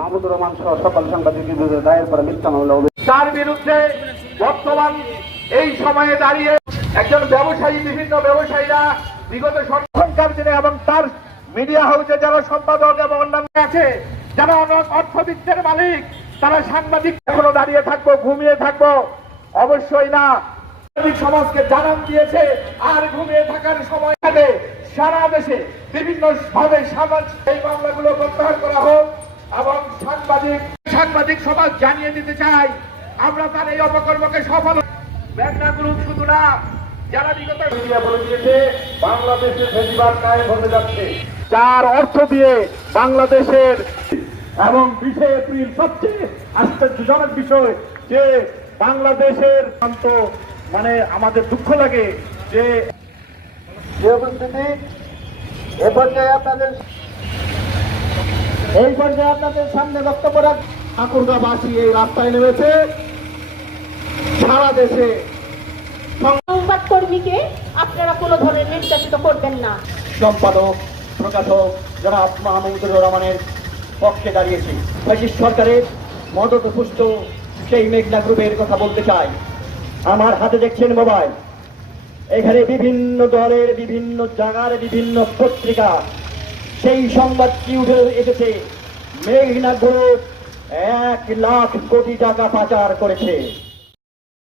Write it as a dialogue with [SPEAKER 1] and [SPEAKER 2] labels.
[SPEAKER 1] মাহমুদুর রহমান সহ সকল সাংবাদিক বিরুদ্ধে দায়ের করা মিথ্যা মামলা
[SPEAKER 2] তার বিরুদ্ধে বর্তমান এই সময়ে দাঁড়িয়ে একজন ব্যবসায়ী, বিভিন্ন ব্যবসায়ীরা বিগত সরকার দিনে এবং তার মিডিয়া হাউসে যারা সম্পাদক এবং অন্যান্য আছে, যারা অনেক অর্থবিত্তের মালিক, তারা সাংবাদিক এখনও দাঁড়িয়ে থাকব, ঘুমিয়ে থাকব। অবশ্যই না। সমাজকে জানান দিয়েছে, আর ঘুমিয়ে থাকার সময় সারা দেশে বিভিন্ন ভাবে সমাজ এই মামলাগুলো প্রত্যাহার করা হোক। সাংবাদিক সাংবাদিক সমাজ জানিয়ে দিতে চাই। আমরা তার এই অপকর্মকে সফল মেঘনা গ্রুপ শুধু না, যারা বিগত মিডিয়া বলে দিয়েছে, বাংলাদেশে ফেসিবাদ কায়েম হতে যাচ্ছে। যার অর্থ দিয়ে বাংলাদেশের এবং বিশে এপ্রিল সবচেয়ে আশ্চর্যজনক বিষয় যে বাংলাদেশের অন্ত মানে আমাদের দুঃখ লাগে যে
[SPEAKER 1] যে উপস্থিতি, এ পর্যায়ে আপনাদের এই পর্যায়ে আপনাদের সামনে বক্তব্য রাখ
[SPEAKER 2] ঠাকুরগাঁবাসী এই রাস্তায় নেমেছে। সারা দেশে
[SPEAKER 3] সংবাদ কর্মীকে আপনারা কোনো ধরনের নির্যাতিত করবেন না।
[SPEAKER 4] সম্পাদক প্রকাশক যারা মাহমুদুর রহমানের পক্ষে দাঁড়িয়েছে ফ্যাসিস্ট সরকারের মদত পুষ্ট সেই মেঘনা গ্রুপের কথা বলতে চাই। আমার হাতে দেখছেন মোবাইল। এখানে বিভিন্ন দলের বিভিন্ন জায়গার বিভিন্ন পত্রিকা সেই সংবাদ কি উঠে এসেছে? মেঘনা গ্রুপ এক লাখ কোটি টাকা পাচার করেছে।